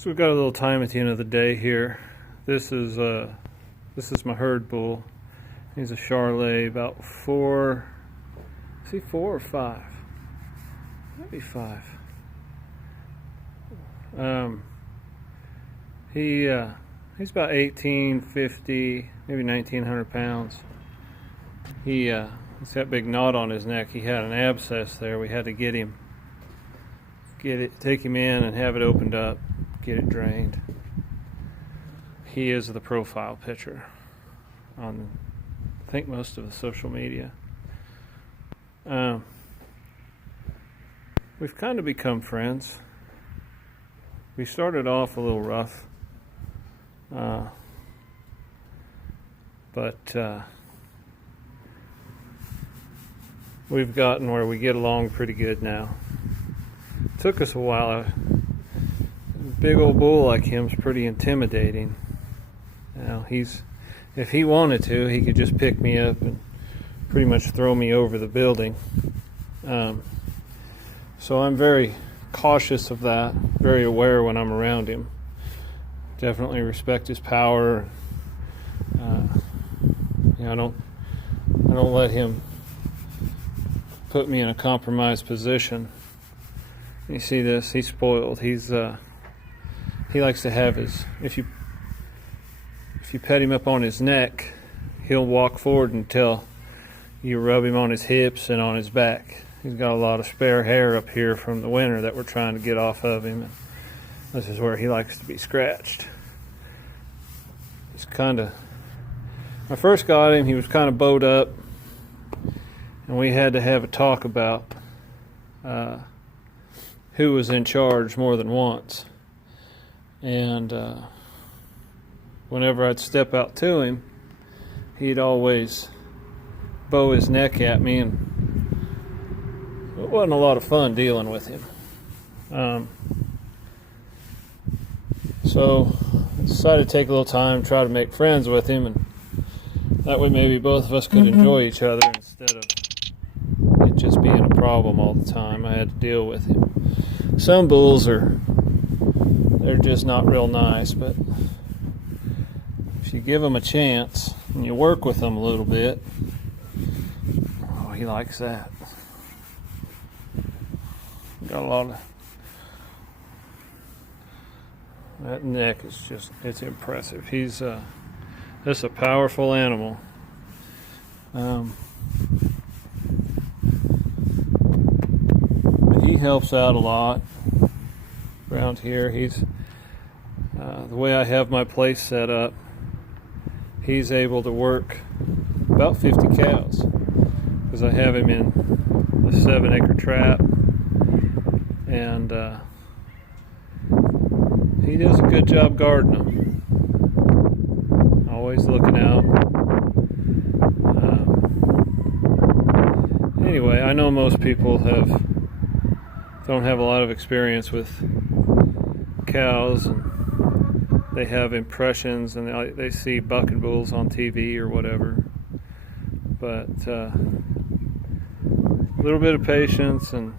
So we've got a little time at the end of the day here. This is my herd bull. He's a Charolais, about 4. Is he 4 or 5? Might be 5. He's about 1850, maybe 1900 pounds. He's got a big knot on his neck. He had an abscess there. We had to take him in and have it opened up, get it drained. He is the profile picture on, I think, most of the social media. We've kind of become friends. We started off a little rough, but we've gotten where we get along pretty good now. It took us a while. A big old bull like him's pretty intimidating. Now, if he wanted to, he could just pick me up and pretty much throw me over the building. So I'm very cautious of that, very aware when I'm around him. Definitely respect his power. I don't let him put me in a compromised position. You see this? He's spoiled. He likes to have his. If you pet him up on his neck, he'll walk forward until you rub him on his hips and on his back. He's got a lot of spare hair up here from the winter that we're trying to get off of him. And this is where he likes to be scratched. It's kind of. When I first got him, he was kind of bowed up, and we had to have a talk about who was in charge more than once. And whenever I'd step out to him, he'd always bow his neck at me, and it wasn't a lot of fun dealing with him. So I decided to take a little time, try to make friends with him, and that way maybe both of us could enjoy each other instead of it just being a problem all the time. I had to deal with him. Some bulls they're just not real nice, but if you give them a chance and you work with them a little bit, oh, he likes that. Got a lot of that neck is it's impressive. He's just a powerful animal. He helps out a lot around here. He's the way I have my place set up, he's able to work about 50 cows because I have him in a 7-acre trap, and he does a good job guarding them. Always looking out. Anyway, I know most people don't have a lot of experience with cows, and they have impressions, and they see bucking bulls on TV or whatever. But a little bit of patience and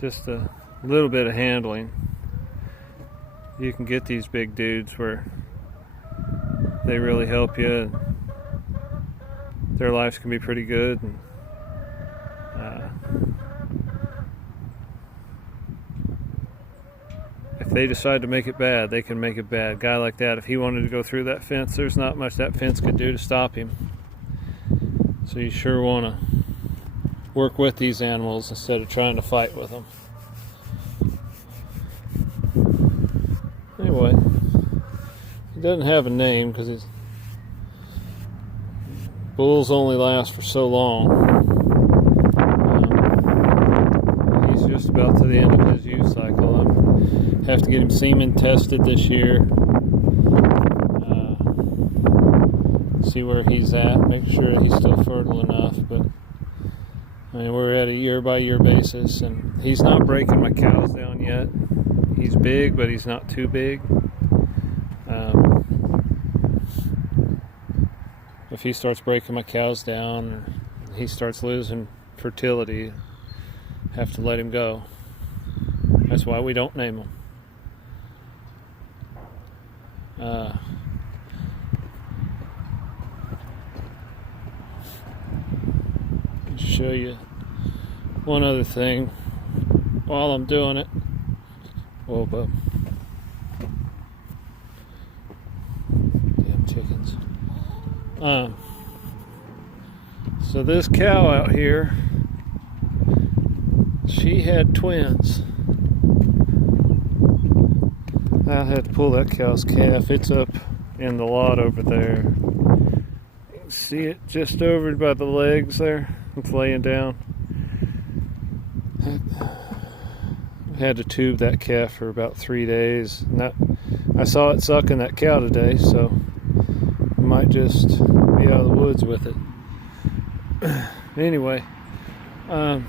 just a little bit of handling, you can get these big dudes where they really help you, and their lives can be pretty good. And, if they decide to make it bad, they can make it bad. A guy like that, if he wanted to go through that fence, there's not much that fence could do to stop him. So you sure want to work with these animals instead of trying to fight with them. Anyway, he doesn't have a name because his bulls only last for so long. He's just about to the end of his use cycle. I have to get him semen tested this year. See where he's at, make sure he's still fertile enough. But I mean, we're at a year-by-year basis, and he's not breaking my cows down yet. He's big, but he's not too big. If he starts breaking my cows down, or he starts losing fertility, I have to let him go. That's why we don't name him. Show you one other thing while I'm doing it. Whoa, bub. Damn chickens. So this cow out here, she had twins. I had to pull that cow's calf. It's up in the lot over there. You can see it just over by the legs there. It's laying down. I had to tube that calf for about 3 days. And I saw it sucking that cow today, so I might just be out of the woods with it. Anyway, I'm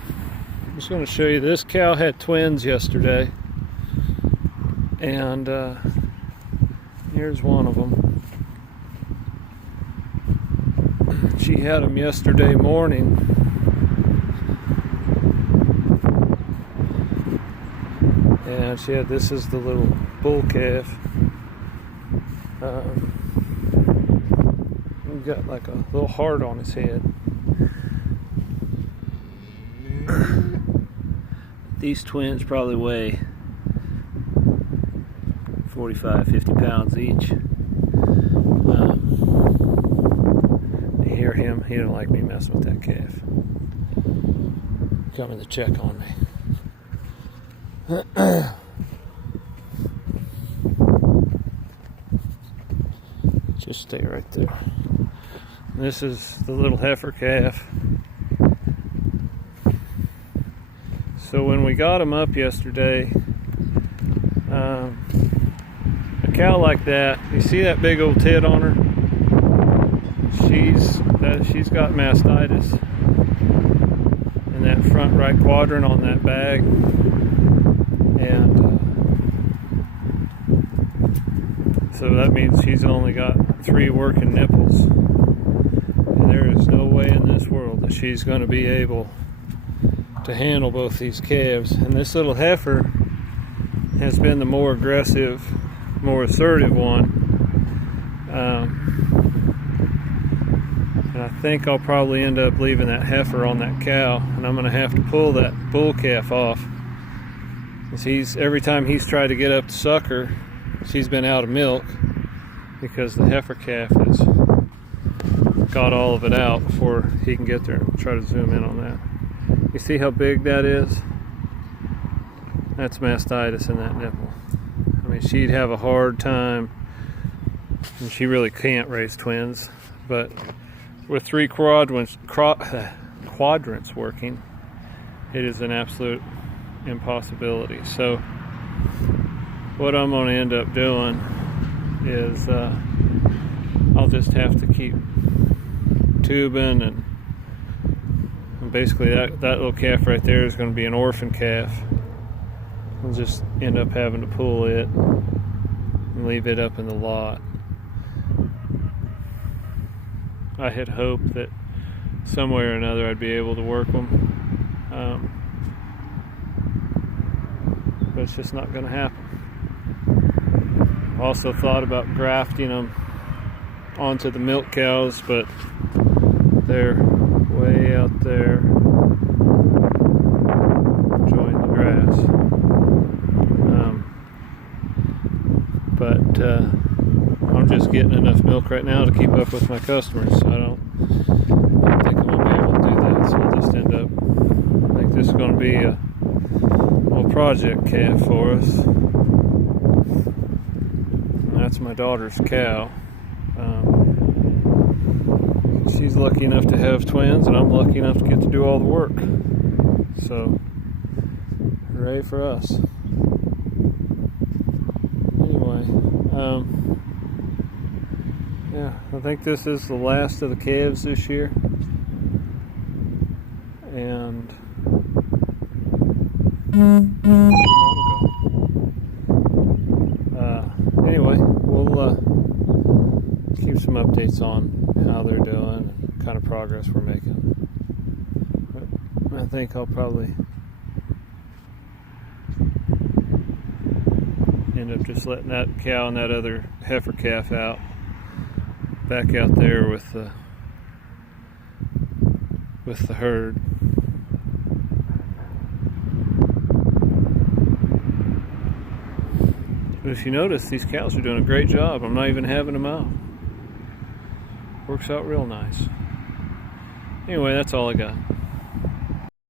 just going to show you, this cow had twins yesterday, and here's one of them. She had them yesterday morning, and this is the little bull calf. He's got like a little heart on his head. These twins probably weigh 45, 50 pounds each. You hear him, he don't like me messing with that calf. Coming to check on me. Just stay right there. This is the little heifer calf. So when we got him up yesterday, a cow like that, you see that big old tit on her? She's got mastitis in that front right quadrant on that bag, and so that means she's only got 3 working nipples, and there is no way in this world that she's going to be able to handle both these calves. And this little heifer has been the more aggressive, more assertive one. And I think I'll probably end up leaving that heifer on that cow, and I'm going to have to pull that bull calf off. Because every time he's tried to get up to suck her, she's been out of milk, because the heifer calf has got all of it out before he can get there. I'll try to zoom in on that. You see how big that is? That's mastitis in that nipple. I mean, she'd have a hard time, and she really can't raise twins, but with 3 quadrants working, it is an absolute impossibility. So what I'm going to end up doing is I'll just have to keep tubing, and basically that little calf right there is going to be an orphan calf. I'll just end up having to pull it and leave it up in the lot. I had hoped that some way or another I'd be able to work them, but it's just not going to happen. Also thought about grafting them onto the milk cows, but they're way out there enjoying the grass. But I'm just getting enough milk right now to keep up with my customers, so I don't think I'm going to be able to do that. So I'll just end up, I think this is going to be a little project calf for us. And that's my daughter's cow. She's lucky enough to have twins, and I'm lucky enough to get to do all the work. So, hooray for us. Anyway, yeah, I think this is the last of the calves this year. And anyway, we'll keep some updates on how they're doing and kind of progress we're making. But I think I'll probably End up just letting that cow and that other heifer calf out, back out there with the herd. But if you notice, these cows are doing a great job. I'm not even having them out. Works out real nice. Anyway, that's all I got.